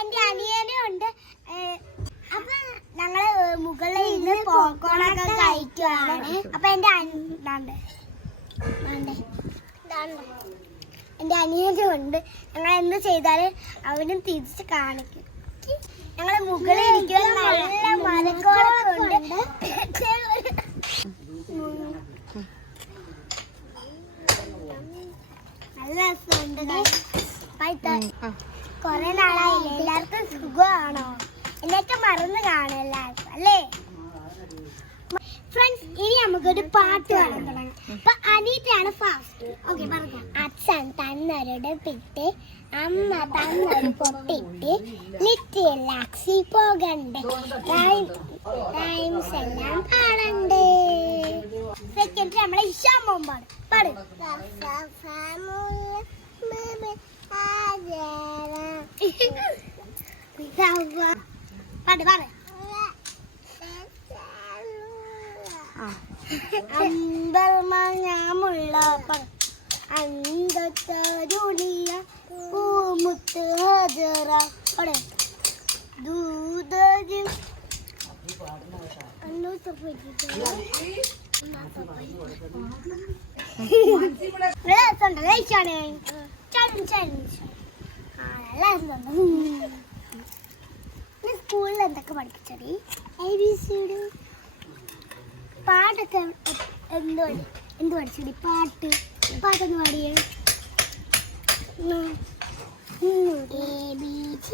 എന്റെ അനിയനും ഉണ്ട്. അപ്പൊ ഞങ്ങള് മുകളിൽ ഇരുന്ന് പോപ്കോണൊക്കെ കഴിക്കുവാണ്. അപ്പൊ എന്റെ അനിയനും ഉണ്ട്. ഞങ്ങൾ എന്ത് ചെയ്താലും അവനും തിരിച്ച് കാണിക്കും. ഞങ്ങള് മുകളിൽ ഇരിക്കുന്ന നല്ല മരക്കോളൊക്കെ ഉണ്ട്. നല്ല രസമുണ്ട്. കൊറേ നാളായില്ലേ, എല്ലാവർക്കും സുഖമാണോ? എന്നൊക്കെ മറന്ന് കാണും എല്ലാവർക്കും അല്ലേ ഫ്രണ്ട്സ്? ഇനി നമുക്കൊരു പാട്ട് പാടാൻ തുടങ്ങാം. അപ്പൊ അനീറ്റയാണ് ഫാസ്റ്റ്. ഓക്കെ പറഞ്ഞു. അച്ഛൻ തന്നൊരു പിട്ട്, അമ്മ തന്നൊരു പൊട്ടിട്ട്, ലിറ്റിൽ ലാക്സി പോകണ്ടേ, റൈംസ് എല്ലാം പാടണ്ടേ. സെക്കൻഡ് നമ്മളെ ഇഷാമോൻ പാടും. പാട് പാട് പാട്. അമ്പർമഞ്ഞമുള്ള അന്തരുണിയ പൂമുത്ത് ഹജറ ദൂതരി സ്കൂളിൽ എന്തൊക്കെ പഠിപ്പിച്ചടി? ABCD പാട്ടൊക്കെ എന്ത് പഠിച്ചടി? പാട്ടൊന്ന് പാടിയേ. ABCD